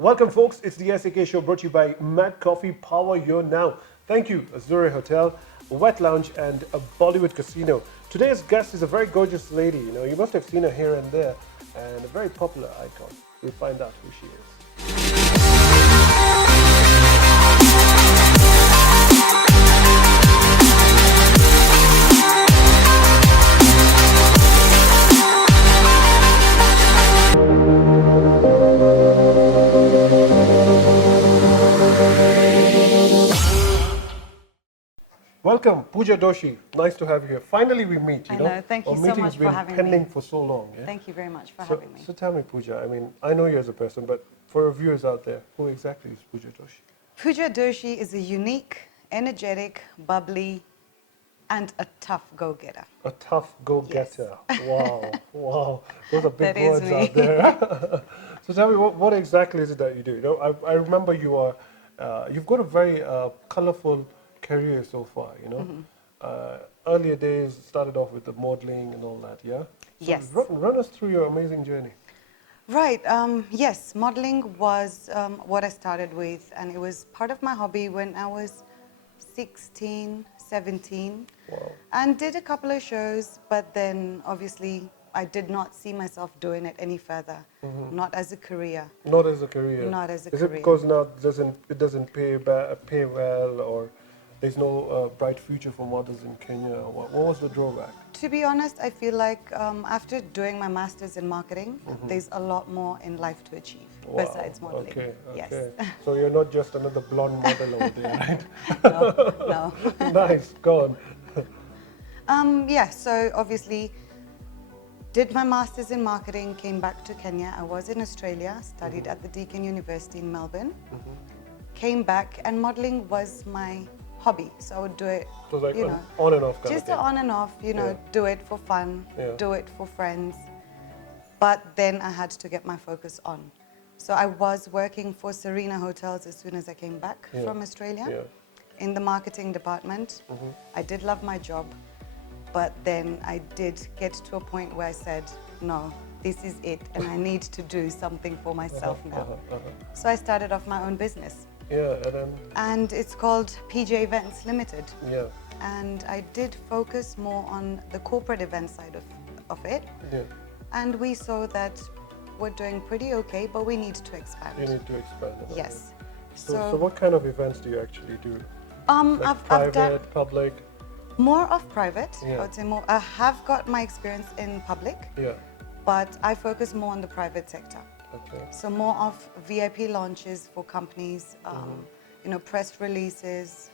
Welcome, folks. It's the SAK show brought to you by MacCoffee. Power Your Now. Thank you, Azure Hotel, Wet Lounge, and a Bollywood Casino. Today's guest is a very gorgeous lady. You must have seen her here and there, and a very popular icon. We'll find out who she is. Welcome, Pooja Doshi. Nice to have you here. Finally, we meet. I know. Thank you so much for having me. Pending for so long. Yeah? Thank you very much for having me. So tell me, Pooja. I know you as a person, but for our viewers out there, who exactly is Pooja Doshi? Pooja Doshi is a unique, energetic, bubbly, and a tough go-getter. A tough go-getter. Yes. Wow, wow. Those are big That is words me. out there. So tell me, what exactly is it that you do? I remember you've got a very colorful career so far. Earlier days started off with the modeling and all that. Yeah. So Yes. Run us through your amazing journey. Right. Yes, modeling was what I started with, and it was part of my hobby when I was 16, 17. Wow. And did a couple of shows, but then obviously I did not see myself doing it any further, not as a career. Not as a career. Not as a Is career. it because now it doesn't pay well, or there's no bright future for models in Kenya? What was the drawback? To be honest, I feel like after doing my master's in marketing, there's a lot more in life to achieve besides modeling. Okay. Yes. So you're not just another blonde model over there, right? No. Nice. Go on. Yeah, so obviously did my master's in marketing, came back to Kenya. I was in Australia, studied at the Deakin University in Melbourne. Came back, and modeling was my hobby. So I would do it, So like on and off kind just of thing. on and off, Yeah. do it for fun, Yeah. do it for friends. But then I had to get my focus on. So I was working for Serena Hotels as soon as I came back from Australia in the marketing department. I did love my job, but then I did get to a point where I said, no, this is it, and I need to do something for myself now. So I started off my own business. Yeah, and then And it's called PJ Events Limited. yeah. And I did focus more on the corporate event side of it. Yeah. And we saw that we're doing pretty okay, but we need to expand. You need to expand it. Yes. So what kind of events do you actually do? I've done Private, public? more of private. Yeah. I would say more. I have got my experience in public, Yeah. but I focus more on the private sector. Okay. So more of VIP launches for companies, press releases,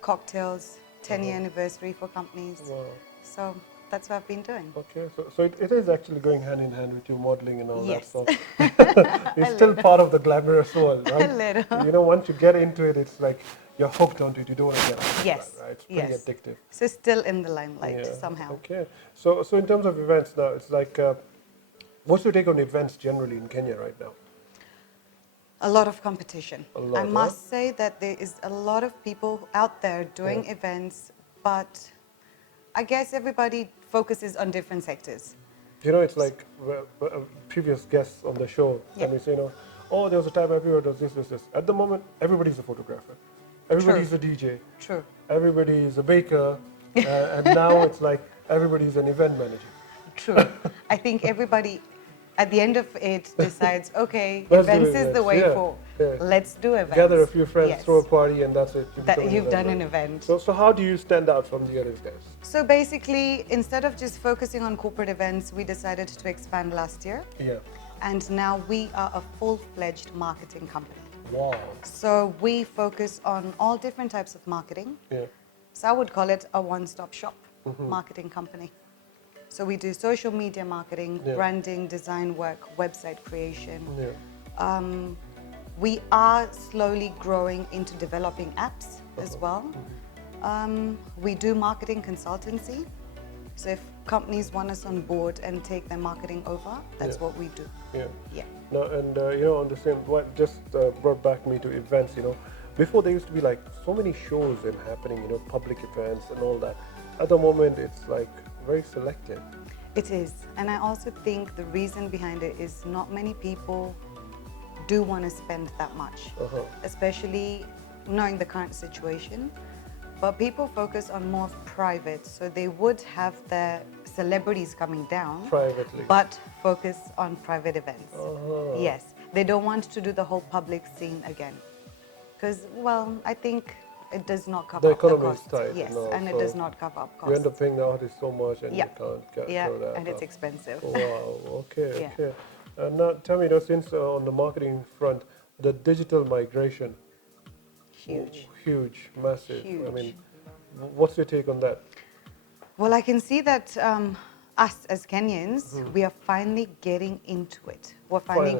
cocktails, 10-year anniversary for companies. Wow. So that's what I've been doing. Okay, so it is actually going hand in hand with your modeling and all Yes. that. So it's still part of the glamorous world, right? A little. Once you get into it, it's like you're hooked onto it. You don't want to get out of Yes. that, right? It's pretty Yes. addictive. So still in the limelight Yeah. somehow. Okay. So in terms of events now, it's like, what's your take on events generally in Kenya right now? A lot of competition. A lot, I must say that there is a lot of people out there doing events, but I guess everybody focuses on different sectors. It's like previous guests on the show, Yeah. and we say, oh, there was a time everyone does this. At the moment, everybody's a photographer. Everybody's a DJ. True. Everybody is a baker. And now it's like everybody's an event manager. True. I think everybody at the end of it decides, okay, Let's do events is the way events. for. Yeah. Let's do events. Gather a few friends, Yes. throw a party, and that's it. That you've done an manager. event. So how do you stand out from the other guys? So basically, instead of just focusing on corporate events, we decided to expand last year. Yeah. And now we are a full-fledged marketing company. Wow. So we focus on all different types of marketing. Yeah. So I would call it a one-stop shop marketing company. So we do social media marketing, branding, design work, website creation. Yeah. We are slowly growing into developing apps as well. We do marketing consultancy. So if companies want us on board and take their marketing over, that's what we do. Yeah. Yeah. No, and on the same, what just brought back me to events. Before there used to be like so many shows and happening, public events and all that. At the moment, it's like very selective. It is. And I also think the reason behind it is not many people do want to spend that much, especially knowing the current situation. But people focus on more private, so they would have their celebrities coming down privately, but focus on private events. Yes, they don't want to do the whole public scene again, because, well, I think it does not cover the up the economy is cost. tight. Yes, No, and it so does not cover up costs. you end up paying the artist so much, and Yeah. you can't get Yeah, throw that and it's up. expensive. Wow. Okay. Yeah. Okay. And now tell me, since on the marketing front, the digital migration, Huge. huge, massive. I Huge. mean, what's your take on that? Well, I can see that us as Kenyans, we are finally getting into it. We're finally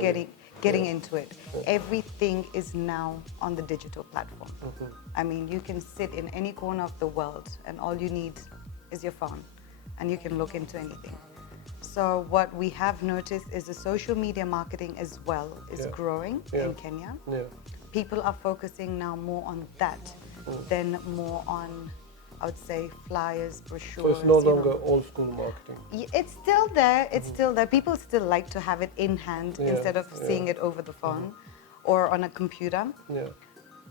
getting into it. Everything is now on the digital platform. I mean, you can sit in any corner of the world and all you need is your phone and you can look into anything. So what we have noticed is the social media marketing as well is growing in Kenya. Yeah. People are focusing now more on that than more on, I would say, flyers, brochures. So it's no longer old school marketing. It's still there. It's still there. People still like to have it in hand instead of seeing it over the phone or on a computer. Yeah.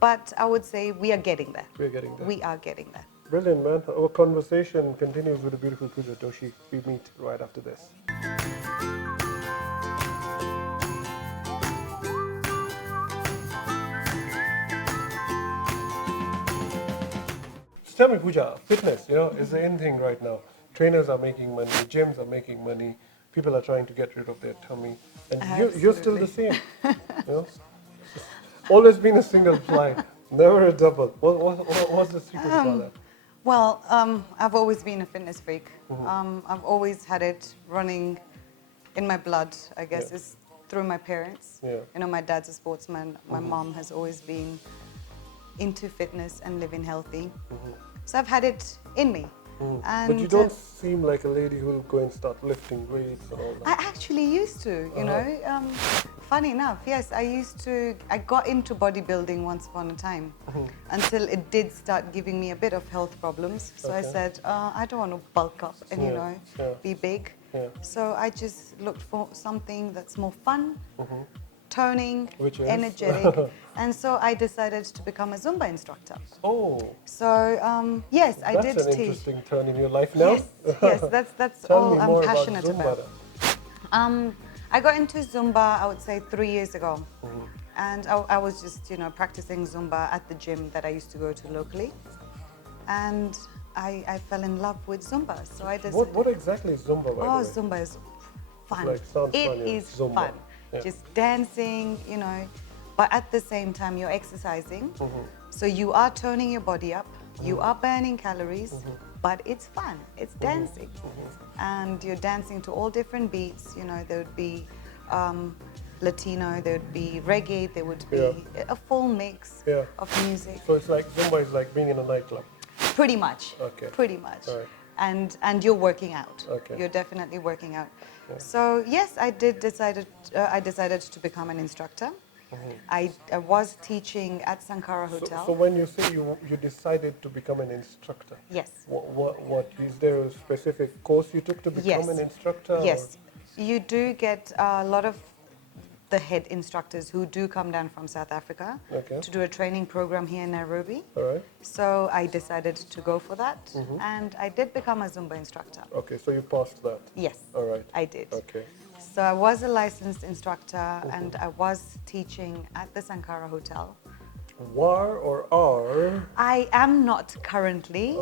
But I would say we are getting there. We're getting there. We are getting there. Brilliant, man. Our conversation continues with the beautiful Pooja Doshi. We meet right after this. So tell me, Pooja, fitness, is the in thing right now. Trainers are making money, gyms are making money, people are trying to get rid of their tummy, and you're still the same. Always been a single fly, never a double. What's the secret about that? Well, I've always been a fitness freak. I've always had it running in my blood, I guess. It's through my parents. Yeah. My dad's a sportsman. My mom has always been into fitness and living healthy. So I've had it in me. And but you don't seem like a lady who will go and start lifting weights and all that. I actually used to, funny enough, yes, I got into bodybuilding once upon a time until it did start giving me a bit of health problems. So I said, I don't want to bulk up and, be big. Yeah. So I just looked for something that's more fun, toning, Which is? energetic. And so I decided to become a Zumba instructor. Oh. So, yes, I did That's an teach. interesting turn in your life now. Yes, that's Tell all me I'm more passionate about. about. I got into Zumba, I would say 3 years ago. And I was just, practicing Zumba at the gym that I used to go to locally. And I fell in love with Zumba. So I decided. What exactly is Zumba, by the way? Zumba is fun. Like, sounds It fun, yeah. is Zumba. fun. Yeah. Just dancing, but at the same time you're exercising. So you are toning your body up, you are burning calories, but it's fun, it's dancing. And you're dancing to all different beats, there would be Latino, there would be reggae, there would be a full mix of music. So it's like Zumba is like being in a nightclub. Pretty much. Okay. Pretty much. All right. And you're working out. Okay. You're definitely working out. So yes, I decided to become an instructor. I was teaching at Sankara Hotel. So when you say you decided to become an instructor, Yes. What is there a specific course you took to become an instructor? Yes. You do get a lot of the head instructors who do come down from South Africa to do a training program here in Nairobi. All right. So I decided to go for that, and I did become a Zumba instructor. Okay, so you passed that. Yes. All right. I did. Okay. So I was a licensed instructor, and I was teaching at the Sankara Hotel. War or R? I am not currently,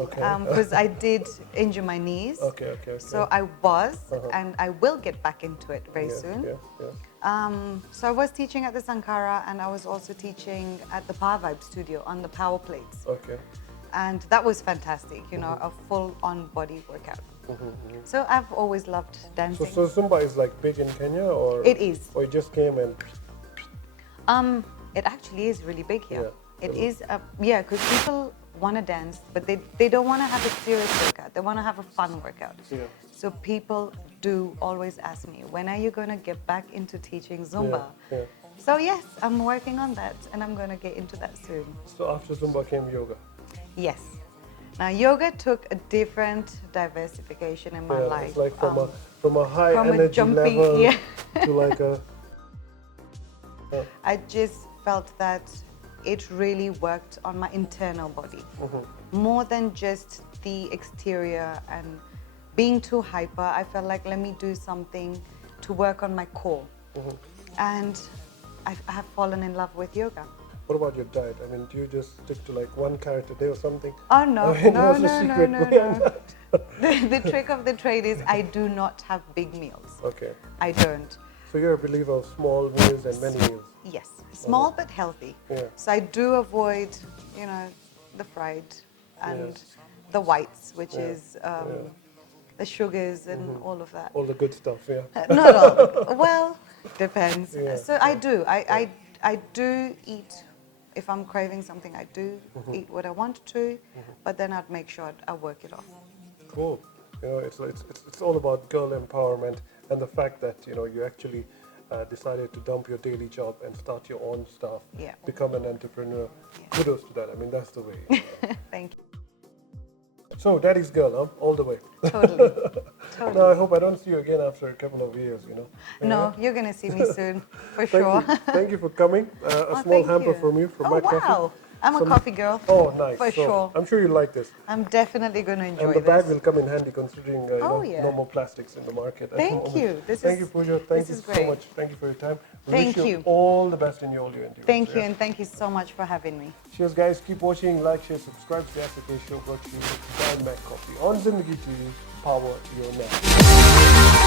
because I did injure my knees. Okay. So I was, and I will get back into it very soon. So I was teaching at the Sankara, and I was also teaching at the Power Vibe studio on the power plates. Okay. And that was fantastic, a full-on body workout. So I've always loved dancing. So Zumba is like big in Kenya, or It is. Or it just came and. It actually is really big here. Yeah. It is, because people want to dance, but they don't want to have a serious workout. They want to have a fun workout. Yeah. So people do always ask me, when are you going to get back into teaching Zumba? Yeah. So yes, I'm working on that, and I'm going to get into that soon. So after Zumba came yoga. Yes. Now yoga took a different diversification in my life. It's like from a high from a energy jumping, level to like a I just felt that it really worked on my internal body. More than just the exterior and being too hyper. I felt like, let me do something to work on my core. And I have fallen in love with yoga. What about your diet? I mean, do you just stick to like 1 carrot a day or something? Oh, no, I mean, no, what's the no, no, secret no, behind no. that? The trick of the trade is I do not have big meals. Okay. I don't. So you're a believer of small meals and many meals? Yes, small but healthy. Yeah. So I do avoid, you know, the fried and the whites, which is the sugars and all of that. All the good stuff, yeah. Not all. Well, depends. Yeah, So I do. I do eat. If I'm craving something, I do eat what I want to, but then I'd make sure I work it off. Cool. You know, it's all about girl empowerment and the fact that, you know, you actually decided to dump your daily job and start your own stuff, become an entrepreneur. Kudos to that. I mean, that's the way. Thank you. So, daddy's girl, huh? All the way. Totally. Totally. No, I hope I don't see you again after a couple of years, you know. No, you're going to see me soon, for sure. Thank you for coming. A small hamper from you, from MacCoffee. Wow. I'm a coffee girl. Oh, nice. For so, sure. I'm sure you like this. I'm definitely going to enjoy And the this. bag will come in handy considering no more plastics in the market. Thank you. Thank you, Pooja. Thank you so much. Thank you for your time. Thank wish you. All the best in all your endeavors. Thank you, and thank you so much for having me. Cheers, guys. Keep watching, like, share, subscribe to the ZindagiTvKe show brought to you by MacCoffee on Zindagi TV. Power your night.